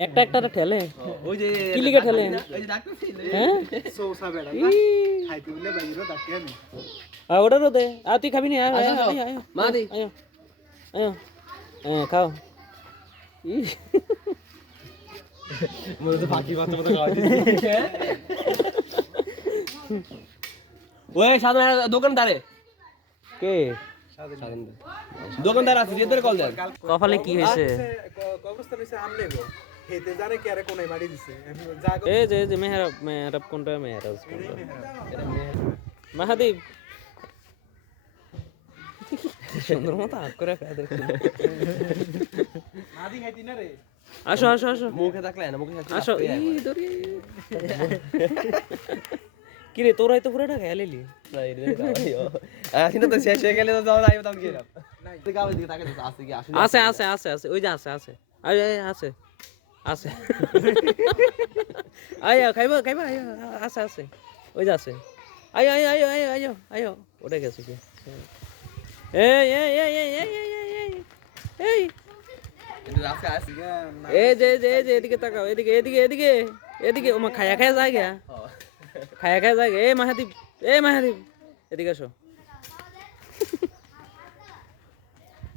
একটা একটা ঠেলে ওই যে কি লিখে ঠেলে ওই যে ডাক্তার ছিল হ্যাঁ সৌসা বেড়া খাইতে বলে বাইরে ডাকে আমি ওটা রোদে আর তুই খাবি না আয় আয় আয় আয় মাদি আয় আয় হ্যাঁ খাও ই মনে তো ফাঁকি মাছ মতো খাওয়া দিচ্ছে ওই সাধারণ দোকানদারে কে দোকানদার আছে যে তোর কল দেন কপালে কি হয়েছে কবরস্থান এসে আমলে গো হেতে জানে কি আরে কোনায় মারি দিছে এই যে মেহরাব মেহরাব কোনটা মেহরাজ কোনটা মাহাদীপ সুন্দর মতো হাত করে খায় দেখুন মাদি খাইতি না রে আসো আসো আসো মুখে থাকলে না মুখে আসো ই দরি কি রে তোরাই তো পুরোটা খেয়ে লিলি কিন্তু তো শেষ হয়ে গেলে তো যাও আইবো তখন কি হবে তুই গাবে দিকে তাকে আছে কি আসলে আছে আছে আছে আছে ওই যে আছে আছে আয় আয় আছে আছে আয় খাইবা খাইবা আয় আছে আছে ওই যে আছে আয় আয় আয় আয় আয় আয় ওটা গেছে কি এই এই এই এই এই এই এই কিন্তু রাস্তা আছে এই যে এদিকে তাকাও এদিকে এদিকে এদিকে এদিকে ওমা খায়া খায়া যায় গা খায়া খায়া যায় গে এ মাহাদীপ এদিকে আসো